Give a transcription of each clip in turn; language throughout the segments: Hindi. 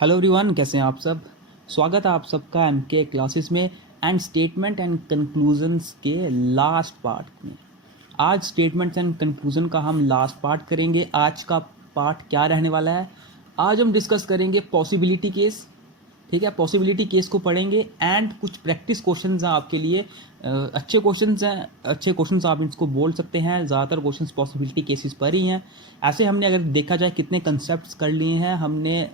हेलो एवरीवन, कैसे हैं आप सब। स्वागत है आप सबका एमके क्लासेस में एंड स्टेटमेंट एंड कंक्लूजन्स के लास्ट पार्ट में। आज स्टेटमेंट्स एंड कंक्लूजन का हम लास्ट पार्ट करेंगे। आज का पार्ट क्या रहने वाला है, आज हम डिस्कस करेंगे पॉसिबिलिटी केस। ठीक है, पॉसिबिलिटी केस को पढ़ेंगे एंड कुछ प्रैक्टिस क्वेश्चंस हैं आपके लिए। अच्छे क्वेश्चंस हैं, अच्छे क्वेश्चंस आप इसको बोल सकते हैं। ज़्यादातर क्वेश्चंस पॉसिबिलिटी केसेस पर ही हैं। ऐसे हमने अगर देखा जाए कितने कंसेप्ट्स कर लिए हैं हमने,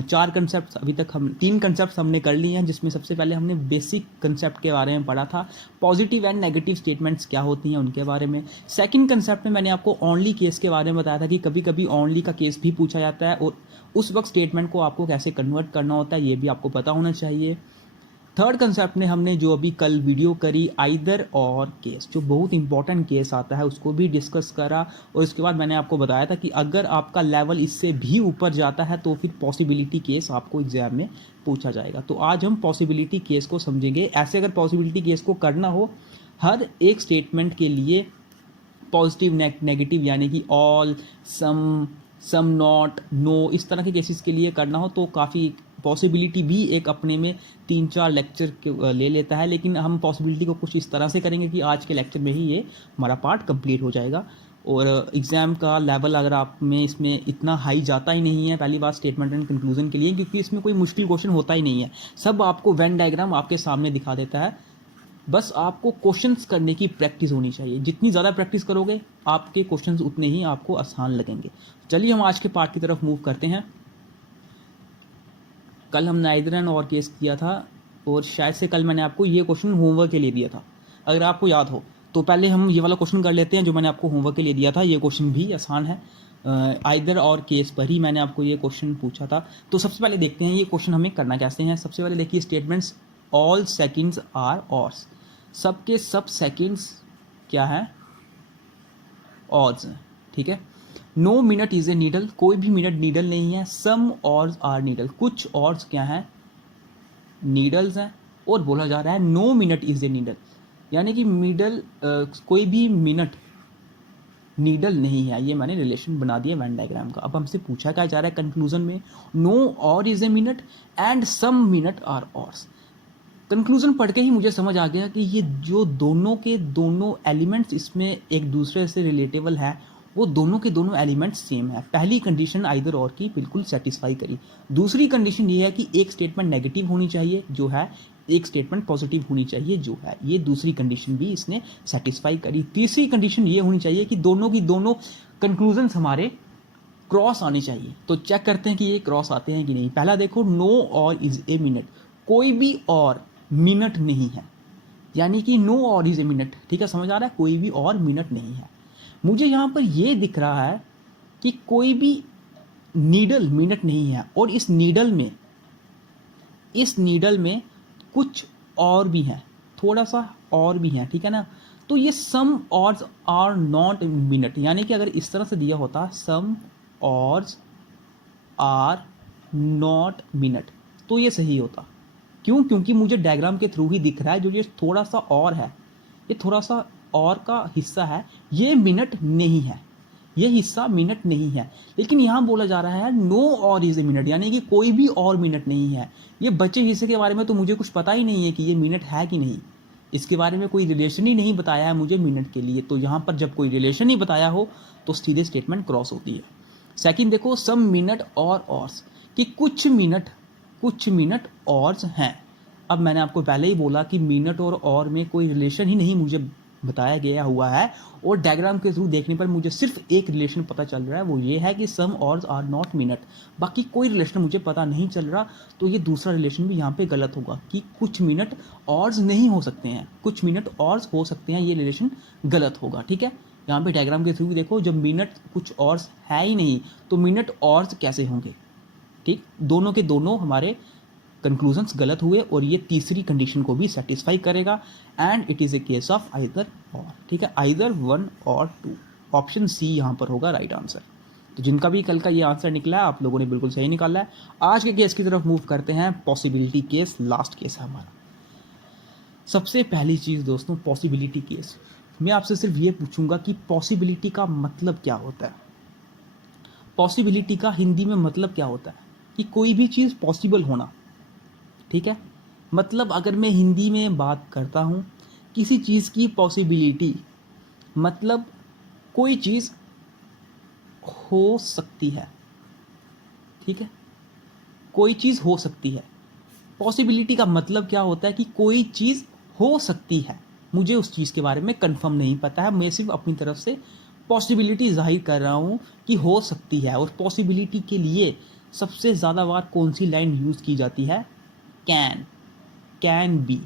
चार कंसेप्ट अभी तक हम तीन कंसेप्ट हमने कर लिए हैं, जिसमें सबसे पहले हमने बेसिक कंसेप्ट के बारे में पढ़ा था, पॉजिटिव एंड नेगेटिव स्टेटमेंट्स क्या होती हैं उनके बारे में। सेकंड कंसेप्ट में मैंने आपको ओनली केस के बारे में बताया था कि कभी कभी ओनली का केस भी पूछा जाता है और उस वक्त स्टेटमेंट को आपको कैसे कन्वर्ट करना होता है ये भी आपको पता होना चाहिए। थर्ड कंसेप्ट में हमने जो अभी कल वीडियो करी आइदर और केस, जो बहुत इंपॉर्टेंट केस आता है उसको भी डिस्कस करा। और इसके बाद मैंने आपको बताया था कि अगर आपका लेवल इससे भी ऊपर जाता है तो फिर पॉसिबिलिटी केस आपको एग्जाम में पूछा जाएगा। तो आज हम पॉसिबिलिटी केस को समझेंगे। ऐसे अगर पॉसिबिलिटी केस को करना हो हर एक स्टेटमेंट के लिए, पॉजिटिव नेगेटिव यानी कि ऑल, सम नॉट, नो, इस तरह के केसेस के लिए करना हो तो काफ़ी पॉसिबिलिटी भी एक अपने में 3-4 लेक्चर ले लेता है। लेकिन हम पॉसिबिलिटी को कुछ इस तरह से करेंगे कि आज के लेक्चर में ही ये हमारा पार्ट कंप्लीट हो जाएगा। और एग्ज़ाम का लेवल अगर आप में इसमें इतना हाई जाता ही नहीं है, पहली बात स्टेटमेंट एंड कंक्लूजन के लिए, क्योंकि इसमें कोई मुश्किल क्वेश्चन होता ही नहीं है। सब आपको वेन डायग्राम आपके सामने दिखा देता है। बस आपको क्वेश्चंस करने की प्रैक्टिस होनी चाहिए। जितनी ज़्यादा प्रैक्टिस करोगे आपके क्वेश्चंस उतने ही आपको आसान लगेंगे। चलिए हम आज के पार्ट की तरफ मूव करते हैं। कल हमने आइदर एंड और केस किया था और शायद से कल मैंने आपको ये क्वेश्चन होमवर्क के लिए दिया था, अगर आपको याद हो तो। पहले हम ये वाला क्वेश्चन कर लेते हैं जो मैंने आपको होमवर्क के लिए दिया था। ये क्वेश्चन भी आसान है, आइदर और केस पर ही मैंने आपको ये क्वेश्चन पूछा था। तो सबसे पहले देखते हैं ये क्वेश्चन हमें करना कैसे हैं। सबसे पहले देखिए statements all seconds are hours, सबके सब सेकंड्स क्या है, ऑर्स हैं। ठीक है। No minute is a needle, कोई भी मिनट नीडल नहीं है। सम ऑर्स आर नीडल, कुछ ऑर्स क्या है, नीडल्स हैं। और बोला जा रहा है no minute is a needle, यानी कि मिडल कोई भी मिनट नीडल नहीं है। ये मैंने रिलेशन बना दिया वेन डायग्राम का। अब हमसे पूछा क्या जा रहा है कंक्लूजन में, no hour is a minute and some minute are hours. Conclusion पढ़ के ही मुझे समझ आ गया कि ये जो दोनों के दोनों एलिमेंट्स इसमें एक दूसरे से रिलेटेबल है, वो दोनों के दोनों एलिमेंट्स सेम है। पहली कंडीशन आइदर और की बिल्कुल सेटिस्फाई करी। दूसरी कंडीशन ये है कि एक स्टेटमेंट नेगेटिव होनी चाहिए जो है, एक स्टेटमेंट पॉजिटिव होनी चाहिए जो है। ये दूसरी कंडीशन भी इसने सेटिस्फाई करी। तीसरी कंडीशन ये होनी चाहिए कि दोनों की दोनों कंक्लूजन्स हमारे क्रॉस आने चाहिए। तो चेक करते हैं कि ये क्रॉस आते हैं कि नहीं। पहला देखो, no hour is a minute, कोई भी और मिनट नहीं है, यानी कि no hour is a minute. ठीक है, समझ आ रहा है, कोई भी और मिनट नहीं है। मुझे यहाँ पर ये दिख रहा है कि कोई भी नीडल मिनट नहीं है और इस नीडल में कुछ और भी है, थोड़ा सा और भी है। ठीक है ना। तो ये सम ऑर्स आर नॉट मिनट, यानी कि अगर इस तरह से दिया होता सम ऑर्स आर नॉट मिनट तो ये सही होता। क्यों? क्योंकि मुझे डायग्राम के थ्रू ही दिख रहा है जो ये थोड़ा सा और है, ये थोड़ा सा और का हिस्सा है, ये मिनट नहीं है, ये हिस्सा मिनट नहीं है। लेकिन यहाँ बोला जा रहा है no hour is a minute, यानी कि कोई भी और मिनट नहीं है। ये बचे हिस्से के बारे में तो मुझे कुछ पता ही नहीं है कि ये मिनट है कि नहीं, इसके बारे में कोई रिलेशन ही नहीं बताया है मुझे मिनट के लिए। तो यहाँ पर जब कोई रिलेशन ही बताया हो तो सीधे स्टेटमेंट क्रॉस होती है। सेकंड देखो, सम मिनट और ऑर्स, कि कुछ मिनट ऑर्स हैं। अब मैंने आपको पहले ही बोला कि मिनट और में कोई रिलेशन ही नहीं मुझे बताया गया हुआ है, और डायग्राम के थ्रू देखने पर मुझे सिर्फ एक रिलेशन पता चल रहा है, वो ये है कि सम ऑर्स आर नॉट मिनट। बाकी कोई रिलेशन मुझे पता नहीं चल रहा। तो ये दूसरा रिलेशन भी यहाँ पे गलत होगा कि कुछ मिनट ऑर्स नहीं हो सकते हैं, कुछ मिनट ऑर्स हो सकते हैं, ये रिलेशन गलत होगा। ठीक है, यहाँ पे डायग्राम के थ्रू देखो, जब मिनट कुछ ऑर्स है ही नहीं तो मिनट ऑर्स कैसे होंगे। ठीक, दोनों के दोनों हमारे कंक्लूजन्स गलत हुए और ये तीसरी कंडीशन को भी सेटिस्फाई करेगा and it is a case of either और। ठीक है, आइदर 1 और 2, ऑप्शन सी यहाँ पर होगा राइट आंसर। तो जिनका भी कल का ये आंसर निकला है आप लोगों ने बिल्कुल सही निकाला है। आज के केस की तरफ मूव करते हैं। पॉसिबिलिटी केस लास्ट केस है हमारा। सबसे पहली चीज़ दोस्तों, पॉसिबिलिटी केस। मैं आपसे सिर्फ ये पूछूंगा कि पॉसिबिलिटी का मतलब क्या होता है, पॉसिबिलिटी का हिंदी में मतलब क्या होता है। कि कोई भी चीज़ पॉसिबल होना, ठीक है। मतलब अगर मैं हिंदी में बात करता हूँ, किसी चीज़ की पॉसिबिलिटी मतलब कोई चीज़ हो सकती है, ठीक है, कोई चीज़ हो सकती है। पॉसिबिलिटी का मतलब क्या होता है कि कोई चीज़ हो सकती है, मुझे उस चीज़ के बारे में कंफर्म नहीं पता है, मैं सिर्फ अपनी तरफ से पॉसिबिलिटी जाहिर कर रहा हूँ कि हो सकती है। और पॉसिबिलिटी के लिए सबसे ज़्यादा बार कौन सी लाइन यूज़ की जाती है? कैन बी,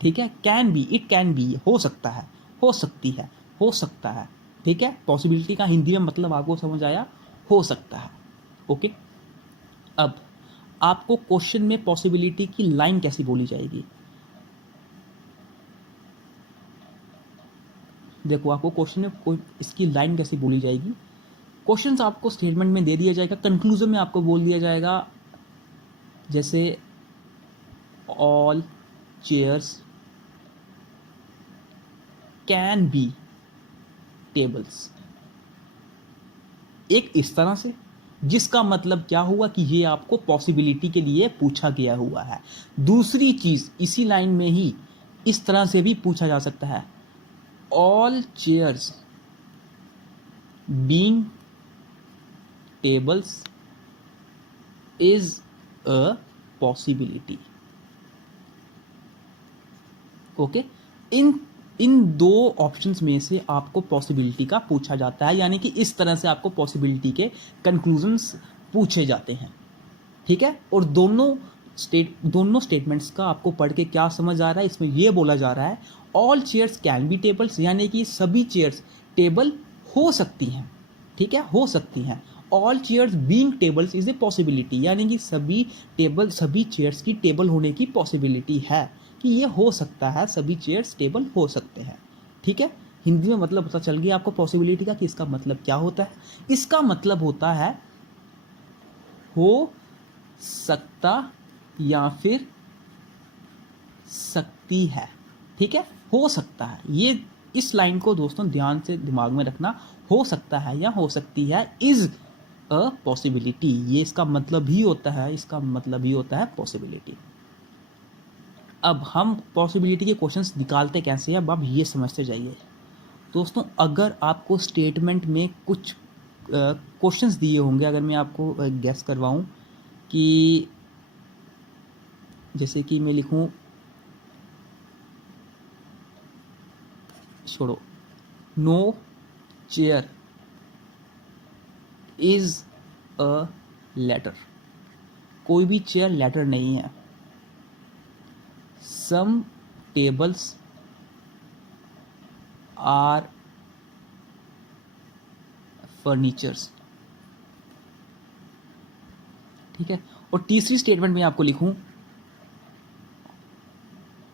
ठीक है, can be, it can be, हो सकता है, हो सकती है, हो सकता है, ठीक है। पॉसिबिलिटी का हिंदी में मतलब आपको समझ आया, हो सकता है। ओके, अब आपको क्वेश्चन में पॉसिबिलिटी की लाइन कैसी बोली जाएगी? देखो, आपको क्वेश्चन में कोई इसकी लाइन कैसी बोली जाएगी? क्वेश्चंस आपको स्टेटमेंट में दे दिया जाएगा, कंक्लूजन में आपको बोल दिया जाएगा जैसे all chairs can be tables, एक इस तरह से, जिसका मतलब क्या हुआ कि ये आपको पॉसिबिलिटी के लिए पूछा गया हुआ है। दूसरी चीज इसी लाइन में ही इस तरह से भी पूछा जा सकता है, all chairs being tables is a possibility. Okay, इन इन दो ऑप्शंस में से आपको पॉसिबिलिटी का पूछा जाता है, यानी कि इस तरह से आपको पॉसिबिलिटी के कंक्लूजन्स पूछे जाते हैं, ठीक है। और दोनों स्टेटमेंट्स का आपको पढ़ के क्या समझ आ रहा है? इसमें यह बोला जा रहा है all chairs can be tables, यानी कि सभी चेयर्स टेबल हो सकती हैं, ठीक है, हो सकती हैं। All chairs being tables is a possibility, यानी कि सभी चेयर्स की टेबल होने की पॉसिबिलिटी है, कि ये हो सकता है, सभी चेयर्स टेबल हो सकते हैं, ठीक है। हिंदी में मतलब पता चल गया आपको पॉसिबिलिटी का कि इसका मतलब क्या होता है। इसका मतलब होता है हो सकता या फिर सकती है, ठीक है, हो सकता है। ये इस लाइन को दोस्तों ध्यान से दिमाग में रखना, हो सकता है या हो सकती है इज अ पॉसिबिलिटी, ये इसका मतलब ही होता है, इसका मतलब ही होता है पॉसिबिलिटी। अब हम पॉसिबिलिटी के क्वेश्चंस निकालते कैसे हैं, अब आप ये समझते जाइए दोस्तों। अगर आपको स्टेटमेंट में कुछ क्वेश्चंस दिए होंगे, अगर मैं आपको गेस करवाऊं कि जैसे कि मैं लिखूं, छोड़ो, no chair is a letter, कोई भी चेयर लेटर नहीं है। सम टेबल्स आर फर्नीचर्स, ठीक है। और तीसरी स्टेटमेंट में आपको लिखूं,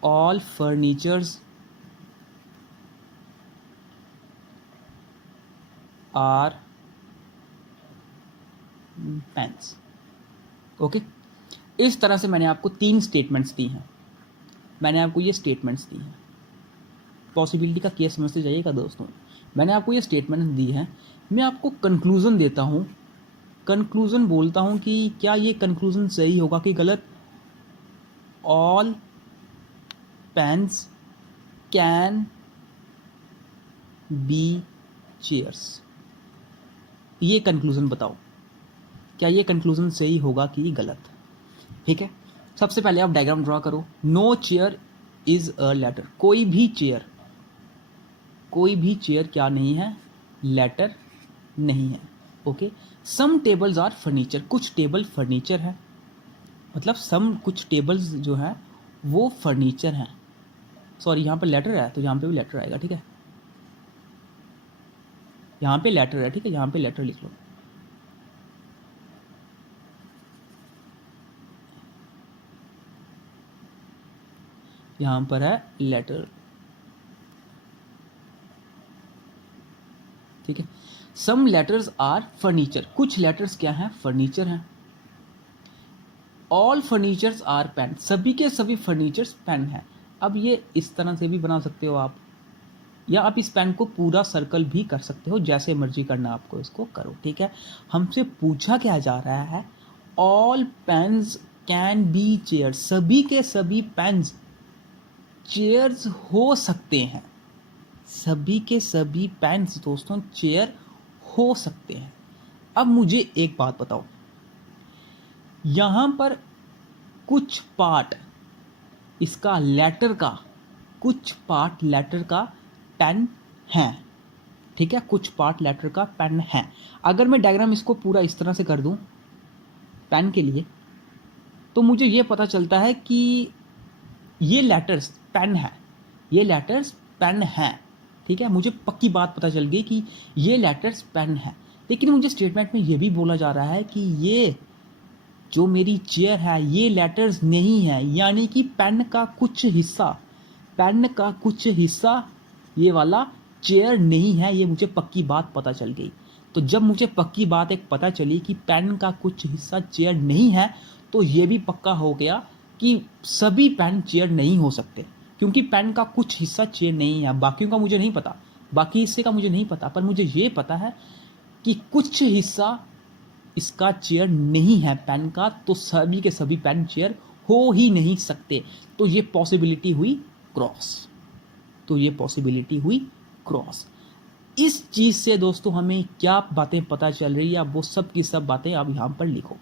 all furnitures are pens. Okay, इस तरह से मैंने आपको 3 स्टेटमेंट्स दी हैं, मैंने आपको ये स्टेटमेंट्स दी हैं। पॉसिबिलिटी का केस समझते जाइएगा दोस्तों। मैंने आपको ये स्टेटमेंट दी है, मैं आपको कंक्लूजन देता हूँ, कंक्लूजन बोलता हूँ कि क्या ये कंक्लूजन सही होगा कि गलत। All pens can be chairs, ये कंक्लूजन बताओ, क्या ये कंक्लूजन सही होगा कि गलत, ठीक है। सबसे पहले आप डायग्राम ड्रॉ करो। No chair is a letter, कोई भी चेयर क्या नहीं है? लेटर नहीं है। Okay, some tables are furniture, कुछ टेबल फर्नीचर है, मतलब कुछ टेबल्स जो है वो फर्नीचर हैं। सॉरी, यहाँ पर लेटर है तो यहाँ पे भी लेटर आएगा, ठीक है, यहाँ पे लेटर है, ठीक है, यहाँ पे लेटर लिख लो। यहाँ पर है लेटर, ठीक है। सम लेटर्स आर फर्नीचर, कुछ लेटर्स क्या हैं? फर्नीचर हैं। ऑल फर्नीचर्स आर पेन, सभी के सभी फर्नीचर्स पेन हैं। अब ये इस तरह से भी बना सकते हो आप, या आप इस पेन को पूरा सर्कल भी कर सकते हो, जैसे मर्जी करना आपको इसको करो, ठीक है। हमसे पूछा क्या जा रहा है? All pens can be chair, सभी के सभी पेन्स चेयर्स हो सकते हैं, सभी के सभी पेन्स दोस्तों चेयर हो सकते हैं। अब मुझे एक बात बताओ, यहां पर कुछ पार्ट इसका लेटर का, कुछ पार्ट लेटर का पेन है, ठीक है, कुछ पार्ट लेटर का पेन है। अगर मैं डायग्राम इसको पूरा इस तरह से कर दूं पेन के लिए, तो मुझे ये पता चलता है कि ये लेटर्स पेन है, ये लेटर्स पेन है, ठीक है, मुझे पक्की बात पता चल गई कि ये लेटर्स पेन है। लेकिन मुझे स्टेटमेंट में ये भी बोला जा रहा है कि ये जो मेरी चेयर है ये लेटर्स नहीं है, यानी कि पेन का कुछ हिस्सा, पेन का कुछ हिस्सा ये वाला चेयर नहीं है। ये मुझे पक्की बात पता चल गई। तो जब मुझे पक्की बात एक पता चली कि पेन का कुछ हिस्सा चेयर नहीं है, तो ये भी पक्का हो गया कि सभी पेन चेयर नहीं हो सकते, क्योंकि पेन का कुछ हिस्सा चेयर नहीं है। बाकियों का मुझे नहीं पता, बाकी हिस्से का मुझे नहीं पता, पर मुझे ये पता है कि कुछ हिस्सा इसका चेयर नहीं है पेन का, तो सभी के सभी पेन चेयर हो ही नहीं सकते। तो ये पॉसिबिलिटी हुई क्रॉस, तो ये पॉसिबिलिटी हुई क्रॉस। इस चीज से दोस्तों हमें क्या बातें पता चल रही है, वो सब की सब बातें आप यहां पर लिखो।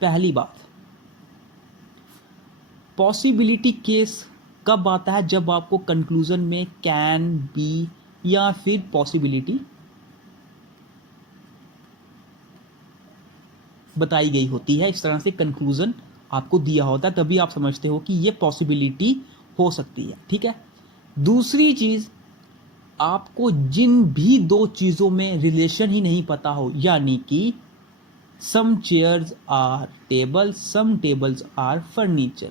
पहली बात, पॉसिबिलिटी केस कब आता है? जब आपको कंक्लूजन में कैन बी या फिर पॉसिबिलिटी बताई गई होती है, इस तरह से कंक्लूजन आपको दिया होता है, तभी आप समझते हो कि ये पॉसिबिलिटी हो सकती है, ठीक है। दूसरी चीज, आपको जिन भी दो चीजों में रिलेशन ही नहीं पता हो, यानी कि some chairs are table, some tables are furniture.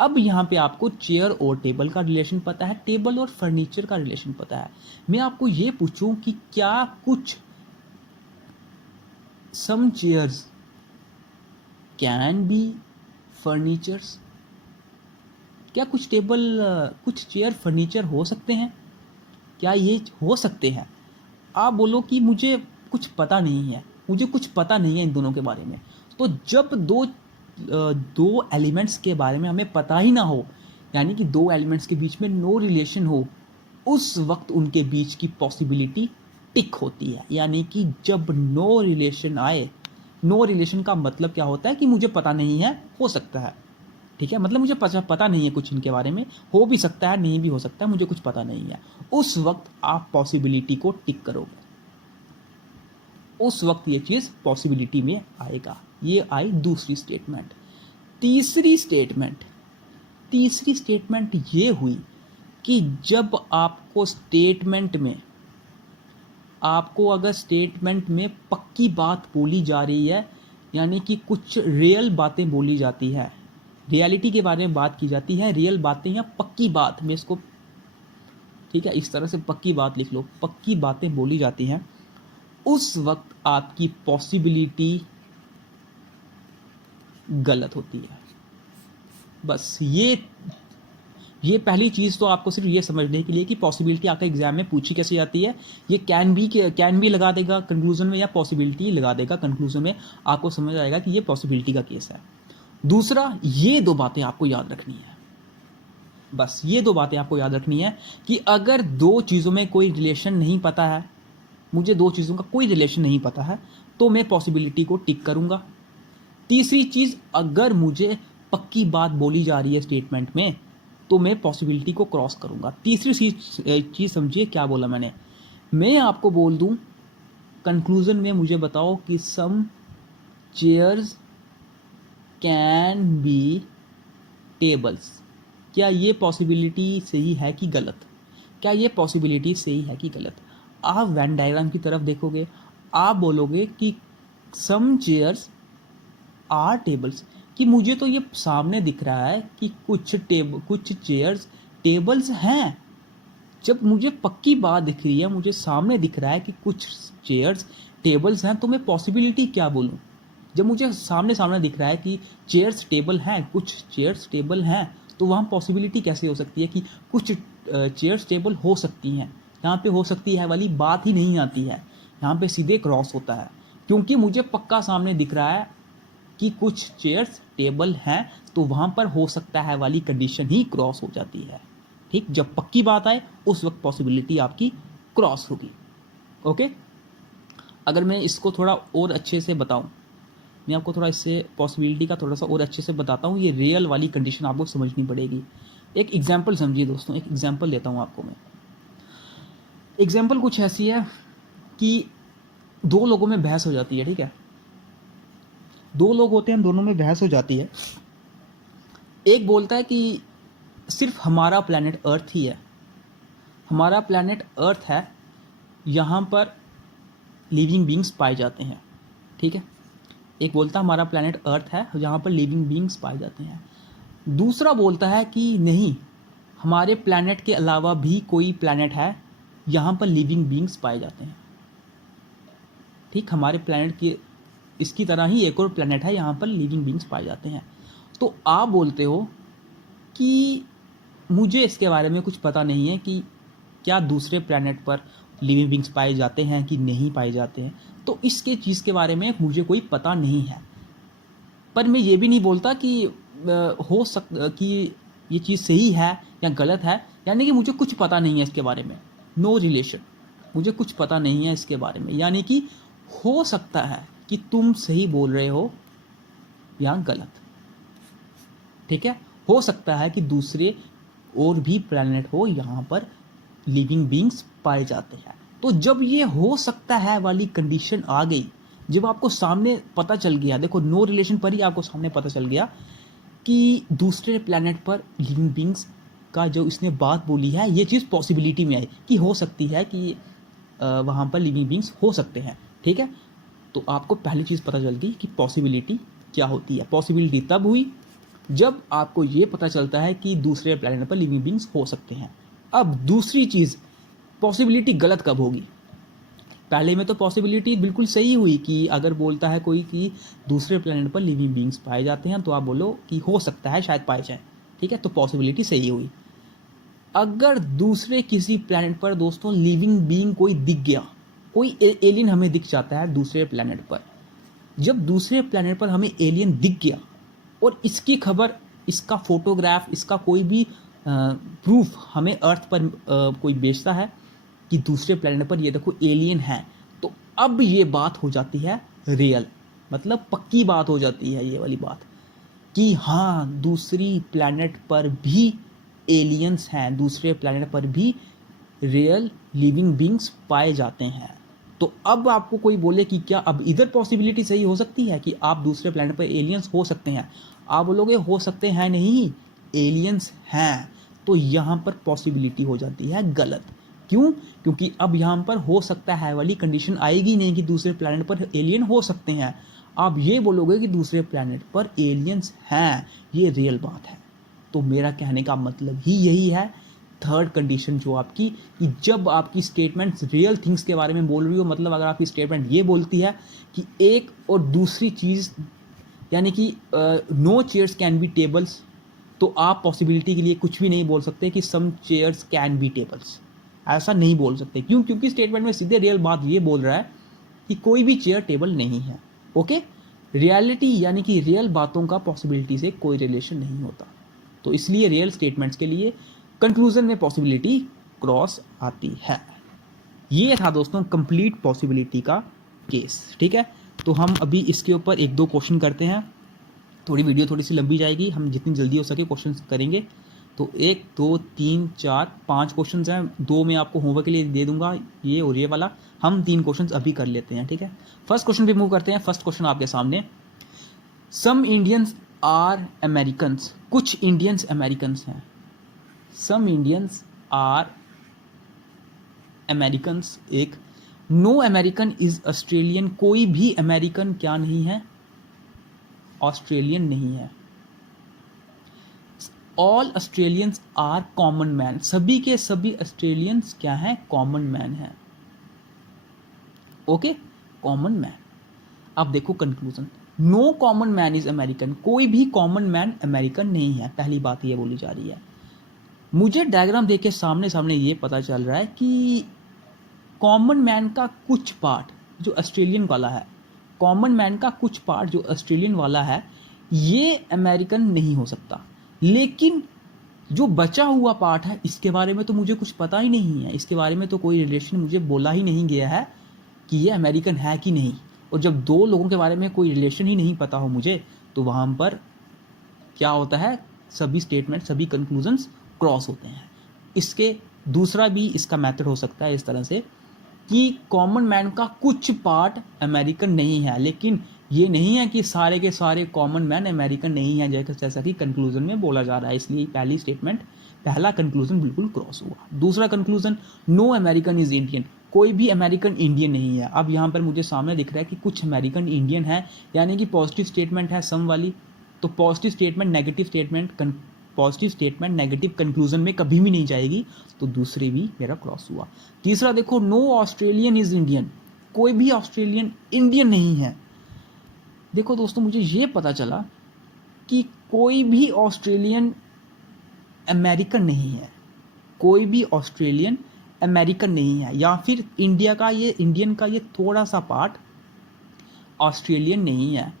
अब यहां पे आपको चेयर और टेबल का रिलेशन पता है, टेबल और फर्नीचर का रिलेशन पता है। मैं आपको ये पूछूं कि क्या कुछ सम चेयर्स कैन बी फर्नीचर्स, क्या कुछ टेबल कुछ चेयर फर्नीचर हो सकते हैं? क्या ये हो सकते हैं? आप बोलो कि मुझे कुछ पता नहीं है, मुझे कुछ पता नहीं है इन दोनों के बारे में। तो जब दो एलिमेंट्स के बारे में हमें पता ही ना हो, यानी कि दो एलिमेंट्स के बीच में नो रिलेशन हो, उस वक्त उनके बीच की पॉसिबिलिटी टिक होती है। यानी कि जब नो रिलेशन आए, नो रिलेशन का मतलब क्या होता है कि मुझे पता नहीं है, हो सकता है, ठीक है, मतलब मुझे पता नहीं है कुछ इनके बारे में, हो भी सकता है नहीं भी हो सकता है, मुझे कुछ पता नहीं है। उस वक्त आप पॉसिबिलिटी को टिक करोगे, उस वक्त ये चीज पॉसिबिलिटी में आएगा। ये आई दूसरी स्टेटमेंट। तीसरी स्टेटमेंट ये हुई कि जब आपको स्टेटमेंट में, आपको अगर स्टेटमेंट में पक्की बात बोली जा रही है, यानी कि कुछ रियल बातें बोली जाती है, रियलिटी के बारे में बात की जाती है, रियल बातें या पक्की बात में इसको, ठीक है, इस तरह से पक्की बात लिख लो, पक्की बातें बोली जाती हैं, उस वक्त आपकी पॉसिबिलिटी गलत होती है। बस ये पहली चीज तो आपको सिर्फ ये समझने के लिए कि पॉसिबिलिटी आपका एग्जाम में पूछी कैसे जाती है। ये कैन भी लगा देगा कंक्लूजन में या पॉसिबिलिटी लगा देगा कंक्लूजन में, आपको समझ आएगा कि ये पॉसिबिलिटी का केस है। दूसरा, ये दो बातें आपको याद रखनी है, बस ये दो बातें आपको याद रखनी है कि अगर दो चीज़ों में कोई रिलेशन नहीं पता है, मुझे दो चीज़ों का कोई रिलेशन नहीं पता है, तो मैं पॉसिबिलिटी को टिक करूंगा। तीसरी चीज़, अगर मुझे पक्की बात बोली जा रही है स्टेटमेंट में, तो मैं पॉसिबिलिटी को क्रॉस करूंगा। तीसरी चीज़ समझिए क्या बोला मैंने। मैं आपको बोल दूं कंक्लूजन में मुझे बताओ कि some chairs can be tables, क्या ये पॉसिबिलिटी सही है कि गलत? क्या ये पॉसिबिलिटी सही है कि गलत? आप वेन डायग्राम की तरफ देखोगे, आप बोलोगे कि सम चेयर्स आर टेबल्स, कि मुझे तो ये सामने दिख रहा है कि कुछ चेयर्स टेबल्स हैं। जब मुझे पक्की बात दिख रही है, मुझे सामने दिख रहा है कि कुछ चेयर्स टेबल्स हैं, तो मैं पॉसिबिलिटी क्या बोलूं? जब मुझे सामने दिख रहा है कि चेयर्स टेबल हैं, कुछ चेयर्स टेबल हैं, तो वहाँ पॉसिबिलिटी कैसे हो सकती है कि कुछ चेयर्स टेबल हो सकती हैं? यहाँ पे हो सकती है वाली बात ही नहीं आती है, यहाँ पे सीधे क्रॉस होता है। क्योंकि मुझे पक्का सामने दिख रहा है कि कुछ चेयर्स टेबल हैं, तो वहाँ पर हो सकता है वाली कंडीशन ही क्रॉस हो जाती है। ठीक, जब पक्की बात आए उस वक्त पॉसिबिलिटी आपकी क्रॉस होगी। ओके, अगर मैं इसको थोड़ा और अच्छे से बताऊं, मैं आपको थोड़ा इससे पॉसिबिलिटी का थोड़ा सा और अच्छे से बताता हूँ। ये रियल वाली कंडीशन आपको समझनी पड़ेगी। एक एग्जांपल समझिए दोस्तों, एक एग्जांपल देता हूँ आपको मैं। एग्जांपल कुछ ऐसी है कि दो लोगों में बहस हो जाती है। ठीक है, दो लोग होते हैं, दोनों में बहस हो जाती है। एक बोलता है कि सिर्फ हमारा प्लैनेट अर्थ ही है, हमारा प्लैनेट अर्थ है, यहाँ पर लिविंग बींग्स पाए जाते हैं। ठीक है, एक बोलता है हमारा प्लैनेट अर्थ है, जहाँ पर लिविंग बींग्स पाए जाते हैं। दूसरा बोलता है कि नहीं, हमारे प्लैनेट के अलावा भी कोई प्लैनेट है, यहाँ पर लिविंग बींग्स पाए जाते हैं। ठीक, हमारे प्लैनेट की इसकी तरह ही एक और प्लैनेट है, यहाँ पर लिविंग बींग्स पाए जाते हैं। तो आप बोलते हो कि मुझे इसके बारे में कुछ पता नहीं है कि क्या दूसरे प्लैनेट पर लिविंग बींग्स पाए जाते हैं कि नहीं पाए जाते हैं, तो इसके चीज़ के बारे में मुझे कोई पता नहीं है। पर मैं ये भी नहीं बोलता कि हो सकता कि ये चीज़ सही है या गलत है, यानी कि मुझे कुछ पता नहीं है इसके बारे में। नो रिलेशन, मुझे कुछ पता नहीं है इसके बारे में, यानी कि हो सकता है कि तुम सही बोल रहे हो या गलत। ठीक है, हो सकता है कि दूसरे और भी प्लैनेट हो, यहाँ पर लिविंग बींग्स पाए जाते हैं। तो जब ये हो सकता है वाली कंडीशन आ गई, जब आपको सामने पता चल गया, देखो नो रिलेशन पर ही आपको सामने पता चल गया कि दूसरे प्लैनेट पर लिविंग बींग्स का जो इसने बात बोली है, ये चीज़ पॉसिबिलिटी में आई कि हो सकती है कि वहाँ पर लिविंग बींग्स हो सकते हैं। ठीक है, तो आपको पहली चीज़ पता चल गई कि पॉसिबिलिटी क्या होती है। पॉसिबिलिटी तब हुई जब आपको ये पता चलता है कि दूसरे प्लैनेट पर लिविंग बींग्स हो सकते हैं। अब दूसरी चीज़, पॉसिबिलिटी गलत कब होगी? पहले में तो पॉसिबिलिटी बिल्कुल सही हुई कि अगर बोलता है कोई कि दूसरे प्लैनेट पर लिविंग बींग्स पाए जाते हैं, तो आप बोलो कि हो सकता है, शायद पाए जाए। ठीक है, तो पॉसिबिलिटी सही हुई। अगर दूसरे किसी प्लैनेट पर दोस्तों लिविंग बीइंग कोई दिख गया, कोई एलियन हमें दिख जाता है दूसरे प्लैनेट पर, जब दूसरे प्लैनेट पर हमें एलियन दिख गया और इसकी खबर, इसका फोटोग्राफ, इसका कोई भी प्रूफ हमें अर्थ पर कोई बेचता है कि दूसरे प्लैनेट पर ये देखो एलियन है, तो अब ये बात हो जाती है रियल, मतलब पक्की बात हो जाती है ये वाली बात कि हाँ, दूसरी प्लैनेट पर भी एलियंस हैं, दूसरे प्लैनेट पर भी रियल लिविंग बींग्स पाए जाते हैं। तो अब आपको कोई बोले कि क्या अब इधर पॉसिबिलिटी सही हो सकती है कि आप दूसरे प्लैनेट पर एलियंस हो सकते हैं, आप बोलोगे हो सकते हैं नहीं, एलियंस हैं, तो यहाँ पर पॉसिबिलिटी हो जाती है गलत। क्यों? क्योंकि अब यहाँ पर हो सकता है वाली कंडीशन आएगी नहीं कि दूसरे प्लैनेट पर एलियन हो सकते हैं। आप ये बोलोगे कि दूसरे प्लैनेट पर एलियंस हैं, ये रियल बात है। तो मेरा कहने का मतलब ही यही है, थर्ड कंडीशन जो आपकी, कि जब आपकी स्टेटमेंट्स रियल थिंग्स के बारे में बोल रही हो, मतलब अगर आपकी स्टेटमेंट ये बोलती है कि एक और दूसरी चीज़, यानी कि no chairs can be tables, तो आप पॉसिबिलिटी के लिए कुछ भी नहीं बोल सकते कि some chairs can be tables, ऐसा नहीं बोल सकते। क्यों? क्योंकि स्टेटमेंट में सीधे रियल बात ये बोल रहा है कि कोई भी चेयर टेबल नहीं है। ओके, रियलिटी यानी कि रियल बातों का पॉसिबिलिटी से कोई रिलेशन नहीं होता, तो इसलिए रियल स्टेटमेंट्स के लिए कंक्लूजन में पॉसिबिलिटी क्रॉस आती है। ये था दोस्तों कंप्लीट पॉसिबिलिटी का केस। ठीक है, तो हम अभी इसके ऊपर एक दो क्वेश्चन करते हैं, थोड़ी वीडियो थोड़ी सी लंबी जाएगी, हम जितनी जल्दी हो सके क्वेश्चन करेंगे। तो 1 2 3 4 5 क्वेश्चन हैं, 2 मैं आपको होमवर्क के लिए दे दूंगा, ये और ये वाला। हम 3 क्वेश्चन अभी कर लेते हैं। ठीक है, फर्स्ट क्वेश्चन पे मूव करते हैं। फर्स्ट क्वेश्चन आपके सामने, सम इंडियंस आर अमेरिकन्स, कुछ इंडियंस अमेरिकन्स हैं। सम इंडियंस आर अमेरिकन्स, एक नो अमेरिकन इज ऑस्ट्रेलियन, कोई भी अमेरिकन क्या नहीं है, ऑस्ट्रेलियन नहीं है। All Australians are common man, सभी के सभी ऑस्ट्रेलियंस क्या हैं, कॉमन मैन है। Okay, common man. अब देखो conclusion, no common man is American, कोई भी कॉमन मैन अमेरिकन नहीं है, पहली बात ये बोली जा रही है। मुझे डायग्राम देख के सामने सामने ये पता चल रहा है कि कॉमन मैन का कुछ पार्ट जो ऑस्ट्रेलियन वाला है कॉमन मैन का कुछ पार्ट जो ऑस्ट्रेलियन वाला है ये अमेरिकन नहीं हो सकता, लेकिन जो बचा हुआ पार्ट है इसके बारे में तो मुझे कुछ पता ही नहीं है, इसके बारे में तो कोई रिलेशन मुझे बोला ही नहीं गया है कि ये अमेरिकन है कि नहीं। और जब दो लोगों के बारे में कोई रिलेशन ही नहीं पता हो मुझे, तो वहाँ पर क्या होता है, सभी स्टेटमेंट सभी कंक्लूजन्स क्रॉस होते हैं। इसके दूसरा भी इसका मेथड हो सकता है इस तरह से कि कॉमन मैन का कुछ पार्ट अमेरिकन नहीं है, लेकिन ये नहीं है कि सारे के सारे कॉमन मैन अमेरिकन नहीं है जैसा कि कंक्लूजन में बोला जा रहा है। इसलिए पहली स्टेटमेंट, पहला कंक्लूजन बिल्कुल क्रॉस हुआ। दूसरा conclusion, no American is Indian, कोई भी अमेरिकन इंडियन नहीं है। अब यहाँ पर मुझे सामने दिख रहा है कि कुछ अमेरिकन इंडियन है, यानी कि पॉजिटिव स्टेटमेंट है सम वाली, तो पॉजिटिव स्टेटमेंट नेगेटिव कंक्लूजन में कभी भी नहीं जाएगी, तो दूसरी भी मेरा क्रॉस हुआ। तीसरा देखो, नो ऑस्ट्रेलियन इज इंडियन, कोई भी ऑस्ट्रेलियन इंडियन नहीं है। देखो दोस्तों, मुझे ये पता चला कि कोई भी ऑस्ट्रेलियन अमेरिकन नहीं है, कोई भी ऑस्ट्रेलियन अमेरिकन नहीं है, या फिर इंडियन का ये थोड़ा सा पार्ट ऑस्ट्रेलियन नहीं है।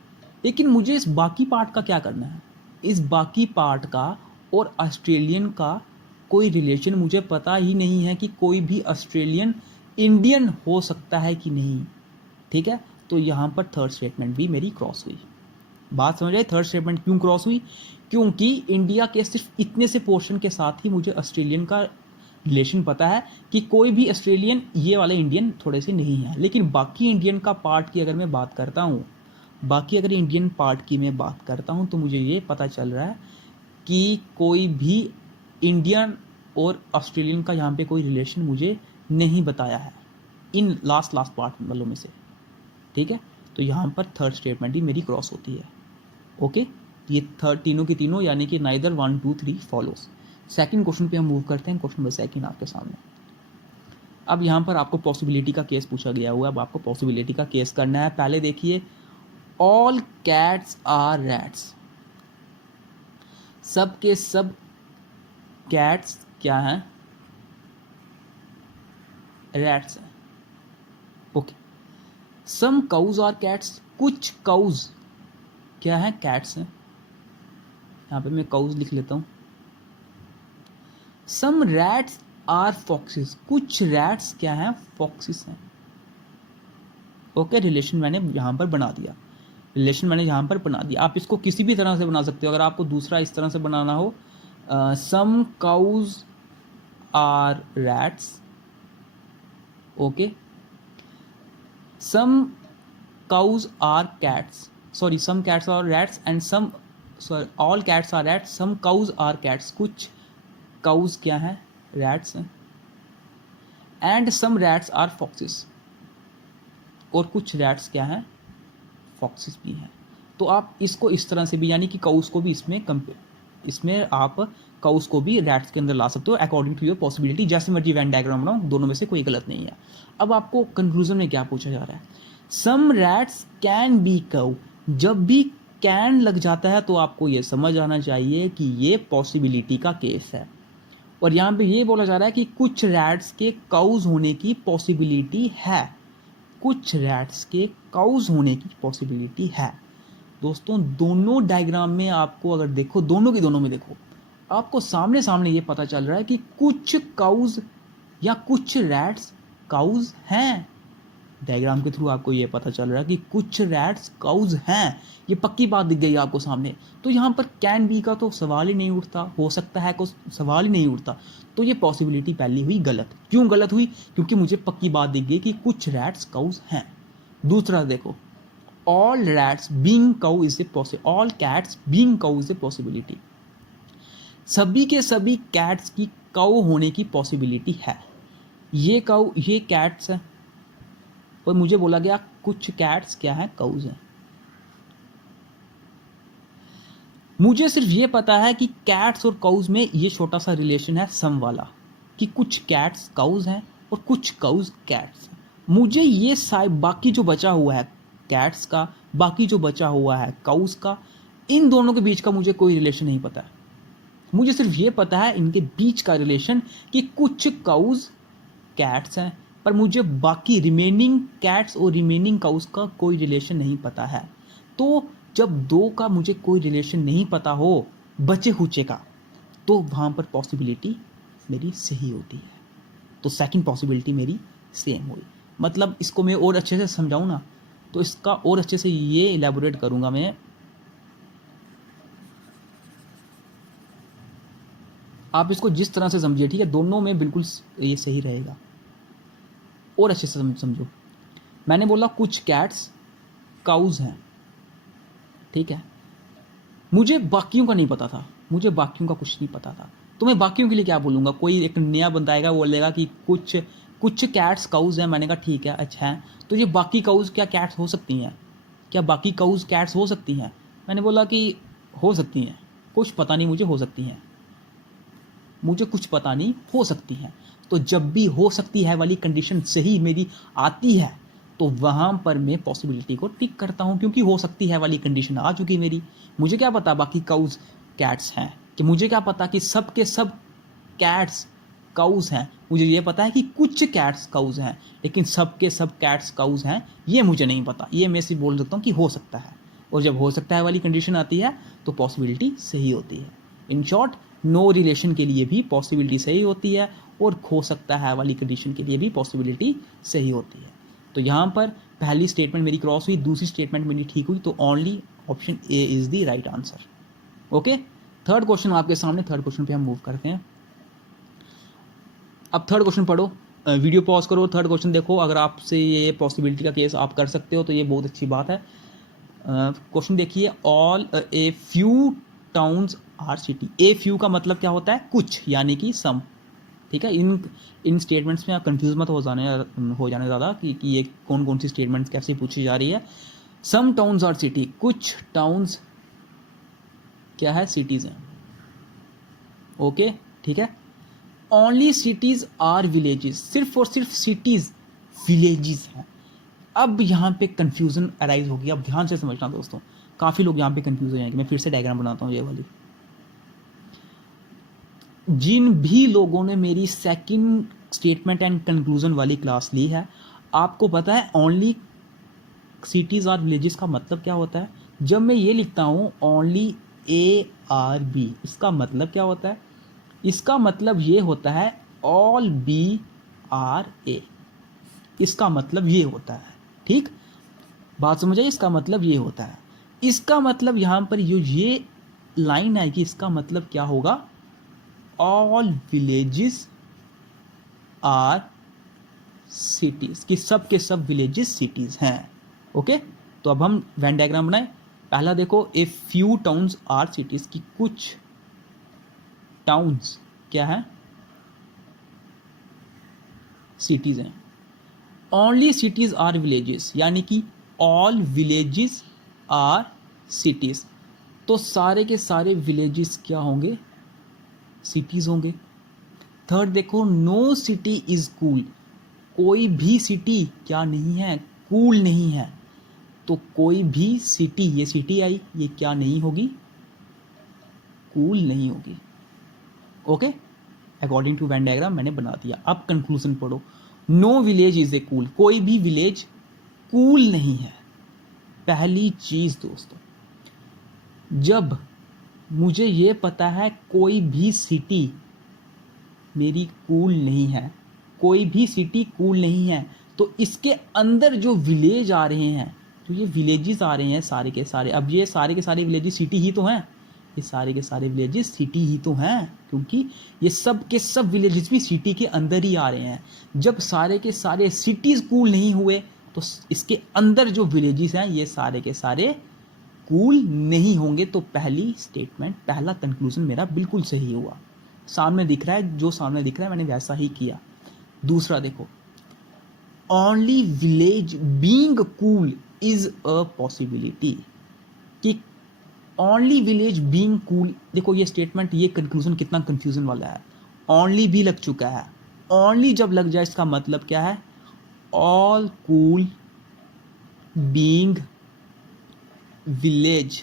लेकिन मुझे इस बाकी पार्ट का क्या करना है, इस बाकी पार्ट का और ऑस्ट्रेलियन का कोई रिलेशन मुझे पता ही नहीं है कि कोई भी ऑस्ट्रेलियन इंडियन हो सकता है कि नहीं। ठीक है, तो यहाँ पर थर्ड स्टेटमेंट भी मेरी क्रॉस हुई। बात समझ आई? थर्ड स्टेटमेंट क्यों क्रॉस हुई? क्योंकि इंडिया के सिर्फ इतने से पोर्शन के साथ ही मुझे ऑस्ट्रेलियन का रिलेशन पता है कि कोई भी ऑस्ट्रेलियन ये वाले इंडियन थोड़े से नहीं है। लेकिन बाकी इंडियन का पार्ट की अगर मैं बात करता हूँ, इंडियन पार्ट की मैं बात करता हूँ, तो मुझे ये पता चल रहा है कि कोई भी इंडियन और ऑस्ट्रेलियन का यहाँ पे कोई रिलेशन मुझे नहीं बताया है इन लास्ट पार्ट वालों में से। ठीक है, तो यहाँ पर थर्ड स्टेटमेंट ही मेरी क्रॉस होती है। ओके, ये थर्ड तीनों की तीनों, यानी कि नाइदर 1 2 3 फॉलोस। सेकंड क्वेश्चन पे हम मूव करते हैं। क्वेश्चन नंबर सेकंड आपके सामने। अब यहाँ पर आपको पॉसिबिलिटी का केस पूछा गया हुआ है। अब आपको पॉसिबिलिटी का केस करना है। पहले देखिए, ऑल कैट्स आर रैट्स, सब के सब कैट्स क्या हैं, रैट्स हैं। Okay, some cows are cats, कुछ काउज क्या है, कैट्स हैं। यहाँ पे मैं काउज लिख लेता हूँ। सम रैट्स आर फॉक्सेस, कुछ रैट्स क्या हैं, फॉक्सेस हैं। ओके, रिलेशन मैंने यहाँ पर बना दिया, आप इसको किसी भी तरह से बना सकते हो। अगर आपको दूसरा इस तरह से बनाना हो, some cows are rats, okay, some cows are cats, sorry some cats are rats and some, sorry all cats are rats, some cows are cats, कुछ काउज क्या है, रैट्स हैं, and some rats are foxes, और कुछ रैट्स क्या हैं, फॉक्सेस भी हैं। तो आप इसको इस तरह से भी, यानी कि काउस को भी इसमें आप काउस को भी रैट्स के अंदर ला सकते हो अकॉर्डिंग टू योर पॉसिबिलिटी। जैसे मर्जी वेन डायग्राम बनाओ, दोनों में से कोई गलत नहीं है। अब आपको कंक्लूजन में क्या पूछा जा रहा है, सम रैट्स कैन बी काउ। जब भी कैन लग जाता है तो आपको ये समझ आना चाहिए कि ये पॉसिबिलिटी का केस है। और यहाँ पे ये बोला जा रहा है कि कुछ रैट्स के काउज होने की पॉसिबिलिटी है, कुछ रैट्स के काउज होने की पॉसिबिलिटी है। दोस्तों, दोनों डायग्राम में आपको अगर देखो, दोनों की दोनों में देखो, आपको सामने सामने ये पता चल रहा है कि कुछ काउज या कुछ रैट्स काउज हैं। डायग्राम के थ्रू आपको ये पता चल रहा है कि कुछ रैट्स काउज हैं, ये पक्की बात दिख गई आपको सामने। तो यहाँ पर कैन बी का तो सवाल ही नहीं उठता, हो सकता है को सवाल ही नहीं उठता। तो ये पॉसिबिलिटी पहली हुई गलत। क्यों गलत हुई? क्योंकि मुझे पक्की बात दिख गई कि कुछ रैट्स काउज हैं। दूसरा देखो, all rats being cow is a possibility, all cats being cow is a possibility, सभी के सभी कैट्स की काउ होने की पॉसिबिलिटी है। ये काउ, ये कैट्स है, और मुझे बोला गया कुछ कैट्स क्या है, काउज हैं। मुझे सिर्फ ये पता है कि कैट्स और काउज में ये छोटा सा रिलेशन है सम वाला, कि कुछ कैट्स काउज हैं और कुछ काउज कैट्स हैं। मुझे ये बाकी जो बचा हुआ है कैट्स का, बाकी जो बचा हुआ है काउज का, इन दोनों के बीच का मुझे कोई रिलेशन नहीं पता है। मुझे सिर्फ ये पता है इनके बीच का रिलेशन कि कुछ काउज कैट्स हैं पर मुझे बाकी रिमेनिंग कैट्स और रिमेनिंग काउस का कोई रिलेशन नहीं पता है। तो जब दो का मुझे कोई रिलेशन नहीं पता हो बचे हुचे का, तो वहाँ पर पॉसिबिलिटी मेरी सही होती है। तो सेकंड पॉसिबिलिटी मेरी सेम हुई। मतलब इसको मैं और अच्छे से समझाऊँ ना, तो इसका और अच्छे से ये इलेबोरेट करूँगा मैं। आप इसको जिस तरह से समझिए, ठीक है, दोनों में बिल्कुल ये सही रहेगा। और अच्छे से समझो। मैंने बोला कुछ कैट्स काउज हैं, ठीक है, मुझे बाकियों का नहीं पता था, मुझे बाकियों का कुछ नहीं पता था। तो मैं बाकियों के लिए क्या बोलूँगा? कोई एक नया बंदा आएगा, वो बोलेगा कि कुछ कुछ कैट्स काउज हैं। मैंने कहा ठीक है, अच्छा है, तो ये बाकी काउज क्या कैट्स हो सकती हैं? क्या बाकी काउज कैट्स हो सकती हैं? मैंने बोला कि हो सकती हैं, कुछ पता नहीं, मुझे हो सकती हैं, मुझे कुछ पता नहीं, हो सकती हैं। तो जब भी हो सकती है वाली कंडीशन सही मेरी आती है, तो वहाँ पर मैं पॉसिबिलिटी को टिक करता हूँ, क्योंकि हो सकती है वाली कंडीशन आ चुकी मेरी। मुझे क्या पता बाकी काउज कैट्स हैं, कि मुझे क्या पता कि सब के सब कैट्स काउज हैं। मुझे ये पता है कि कुछ कैट्स काउज हैं, लेकिन सब के सब कैट्स काउज हैं ये मुझे नहीं पता। ये मैं सिर्फ बोल सकता हूँ कि हो सकता है, और जब हो सकता है वाली कंडीशन आती है तो पॉसिबिलिटी सही होती है। इन शॉर्ट, नो रिलेशन के लिए भी पॉसिबिलिटी सही होती है, और हो सकता है वाली कंडीशन के लिए भी पॉसिबिलिटी सही होती है। तो यहाँ पर पहली स्टेटमेंट मेरी क्रॉस हुई, दूसरी स्टेटमेंट मेरी ठीक हुई, तो only option A is the right answer. Okay, third question आपके सामने, थर्ड क्वेश्चन पे हम मूव करते हैं। अब थर्ड क्वेश्चन पढ़ो, वीडियो पॉज करो, थर्ड क्वेश्चन देखो। अगर आपसे ये पॉसिबिलिटी का केस आप कर सकते हो तो ये बहुत अच्छी बात है। क्वेश्चन देखिए, all a few towns are city. A few का मतलब क्या होता है? कुछ, यानी कि सम। ठीक है, इन स्टेटमेंट्स में आप कंफ्यूज मत हो जाने ज़्यादा कि ये कौन कौन सी स्टेटमेंट्स कैसे पूछी जा रही है। सम टाउन्स आर सिटी, कुछ टाउन्स क्या है? सिटीज़ हैं। ओके, ठीक है। ओनली सिटीज़ आर विलेजेस, सिर्फ और सिर्फ सिटीज़ विलेजेस हैं। अब यहाँ पे कंफ्यूजन अराइज होगी। अब ध्यान से समझना दोस्तों, काफ़ी लोग यहाँ पे कंफ्यूज हो जाएंगे। मैं फिर से डायग्राम बनाता हूँ ये वाली। जिन भी लोगों ने मेरी सेकंड स्टेटमेंट एंड कंक्लूजन वाली क्लास ली है, आपको पता है ओनली सिटीज़ और विलेजेस का मतलब क्या होता है। जब मैं ये लिखता हूँ ओनली ए आर बी, इसका मतलब क्या होता है? इसका मतलब ये होता है ऑल बी आर ए, इसका मतलब ये होता है। ठीक, बात समझ आई? इसका मतलब ये होता है। इसका मतलब यहाँ पर ये लाइन है कि इसका मतलब क्या होगा? ऑल विलेजेस आर सिटीज, कि सब के सब विलेजेस सिटीज हैं। ओके, तो अब हम वेन डायग्राम बनाए। पहला देखो, a few towns are cities, की कुछ टाउन्स क्या है? सिटीज हैं। ओनली सिटीज आर विलेजेस, यानी कि ऑल विलेजेस आर सिटीज, तो सारे के सारे विलेजेस क्या होंगे? सिटीज होंगे। थर्ड देखो, नो सिटी इज कूल, कोई भी सिटी क्या नहीं है? कूल नहीं है। तो कोई भी सिटी, ये सिटी आई, ये क्या नहीं होगी? कूल नहीं होगी। Okay, according to Venn diagram मैंने बना दिया। अब कंक्लूजन पढ़ो, no village is a cool, कोई भी विलेज कूल नहीं है। पहली चीज दोस्तों, जब मुझे ये पता है कोई भी सिटी मेरी कूल नहीं है, कोई भी सिटी कूल नहीं है, तो इसके अंदर जो विलेज आ रहे हैं, जो ये विलेजेस आ रहे हैं सारे के सारे, अब ये सारे के सारे विलेजेस सिटी ही तो हैं, ये सारे के सारे विलेजेस सिटी ही तो हैं, क्योंकि ये सब के सब विलेजेस भी सिटी के अंदर ही आ रहे हैं। जब सारे के सारे सिटीज़ कूल नहीं हुए, तो इसके अंदर जो विलेजेस हैं ये सारे के सारे कूल नहीं होंगे। तो पहली स्टेटमेंट, पहला कंक्लूजन मेरा बिल्कुल सही हुआ। सामने दिख रहा है, जो सामने दिख रहा है मैंने वैसा ही किया। दूसरा देखो, only village being cool is a possibility, कि ओनली विलेज बीइंग कूल, देखो ये स्टेटमेंट, ये कंक्लूजन कितना कंफ्यूजन वाला है। ओनली भी लग चुका है, ओनली जब लग जाए इसका मतलब क्या है? All cool being village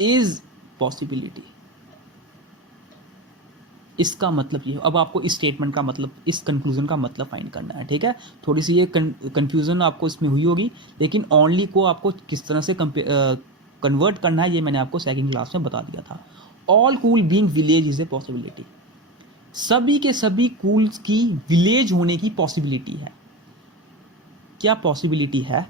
is possibility. इसका मतलब ये, अब आपको इस स्टेटमेंट का मतलब, इस कंक्लूजन का मतलब फाइंड करना है, ठीक है। थोड़ी सी ये कंफ्यूजन आपको इसमें हुई होगी, लेकिन ओनली को आपको किस तरह से कन्वर्ट करना है ये मैंने आपको सेकंड क्लास में बता दिया था। All cool being village is a possibility, सभी के सभी कूल्स की विलेज होने की पॉसिबिलिटी है। क्या पॉसिबिलिटी है?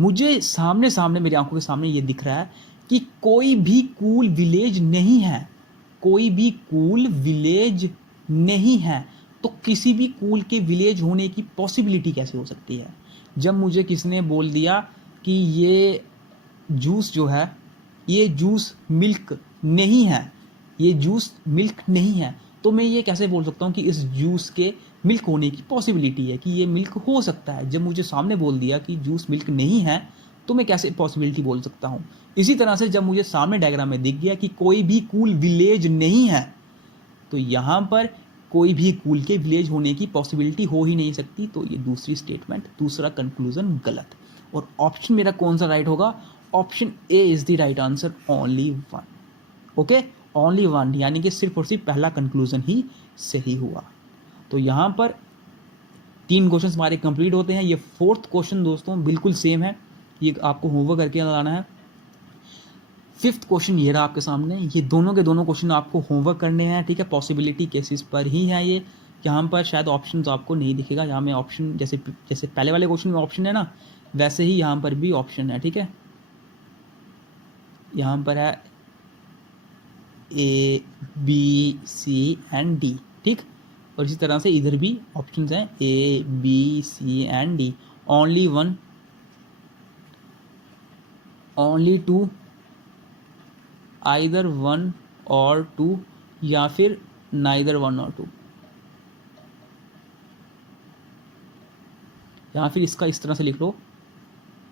मुझे सामने सामने मेरी आंखों के सामने ये दिख रहा है कि कोई भी कूल विलेज नहीं है, कोई भी कूल विलेज नहीं है, तो किसी भी कूल के विलेज होने की पॉसिबिलिटी कैसे हो सकती है? जब मुझे किसने बोल दिया कि ये जूस जो है, ये जूस मिल्क नहीं है, ये जूस मिल्क नहीं है, तो मैं ये कैसे बोल सकता हूँ कि इस जूस के मिल्क होने की पॉसिबिलिटी है, कि ये मिल्क हो सकता है? जब मुझे सामने बोल दिया कि जूस मिल्क नहीं है, तो मैं कैसे पॉसिबिलिटी बोल सकता हूँ? इसी तरह से जब मुझे सामने डायग्राम में दिख गया कि कोई भी कूल विलेज नहीं है, तो यहाँ पर कोई भी कूल के विलेज होने की पॉसिबिलिटी हो ही नहीं सकती, तो ये दूसरी स्टेटमेंट, दूसरा कंक्लूजन गलत। और ऑप्शन मेरा कौन सा राइट होगा? Option A is the right answer, only one. Okay, only one, यानी कि सिर्फ और सिर्फ पहला कंक्लूजन ही सही हुआ। तो यहाँ पर 3 क्वेश्चन हमारे कंप्लीट होते हैं। ये 4th क्वेश्चन दोस्तों बिल्कुल सेम है, ये आपको होमवर्क करके लाना है। 5th क्वेश्चन ये रहा आपके सामने, ये दोनों के दोनों क्वेश्चन आपको होमवर्क करने हैं, ठीक है। पॉसिबिलिटी केसेस पर ही है ये। यहाँ पर शायद ऑप्शंस आपको नहीं दिखेगा, यहाँ में ऑप्शन जैसे जैसे पहले वाले क्वेश्चन में ऑप्शन है ना, वैसे ही यहाँ पर भी ऑप्शन है, ठीक है। यहाँ पर है A B C and D, ठीक। और इसी तरह से इधर भी ऑप्शंस हैं A B C and D, only one, only two, either one और टू, या फिर नाइदर वन और टू, या फिर इसका इस तरह से लिख लो,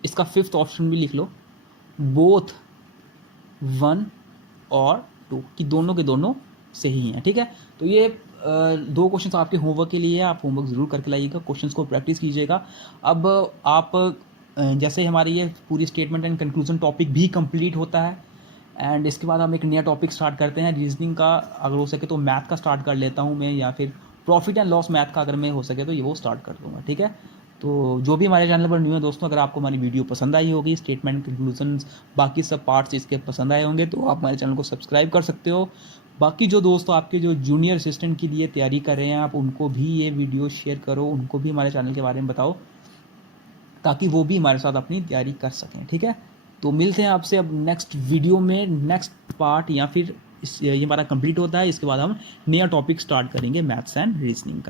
इसका 5th ऑप्शन भी लिख लो, बोथ वन और टू, कि दोनों के दोनों सही हैं, ठीक है। तो ये 2 क्वेश्चन आपके होमवर्क के लिए है, आप होमवर्क ज़रूर करके लाइएगा, क्वेश्चंस को प्रैक्टिस कीजिएगा। अब आप जैसे हमारी ये पूरी स्टेटमेंट एंड कंक्लूजन टॉपिक भी कंप्लीट होता है, एंड इसके बाद हम एक नया टॉपिक स्टार्ट करते हैं रीजनिंग का। अगर हो सके तो मैथ का स्टार्ट कर लेता हूँ मैं, या फिर प्रॉफिट एंड लॉस मैथ का अगर मैं हो सके तो ये वो स्टार्ट कर दूँगा, ठीक है। तो जो भी हमारे चैनल पर न्यू है दोस्तों, अगर आपको हमारी वीडियो पसंद आई होगी, स्टेटमेंट कंक्लूजन्स बाकी सब पार्ट्स इसके पसंद आए होंगे, तो आप हमारे चैनल को सब्सक्राइब कर सकते हो। बाकी जो दोस्तों आपके जो जूनियर असिस्टेंट के लिए तैयारी कर रहे हैं, आप उनको भी ये वीडियो शेयर करो, उनको भी हमारे चैनल के बारे में बताओ, ताकि वो भी हमारे साथ अपनी तैयारी कर सकें, ठीक है। तो मिलते हैं आपसे अब नेक्स्ट वीडियो में, नेक्स्ट पार्ट, या फिर ये हमारा कंप्लीट होता है, इसके बाद हम नया टॉपिक स्टार्ट करेंगे मैथ्स एंड रीजनिंग का।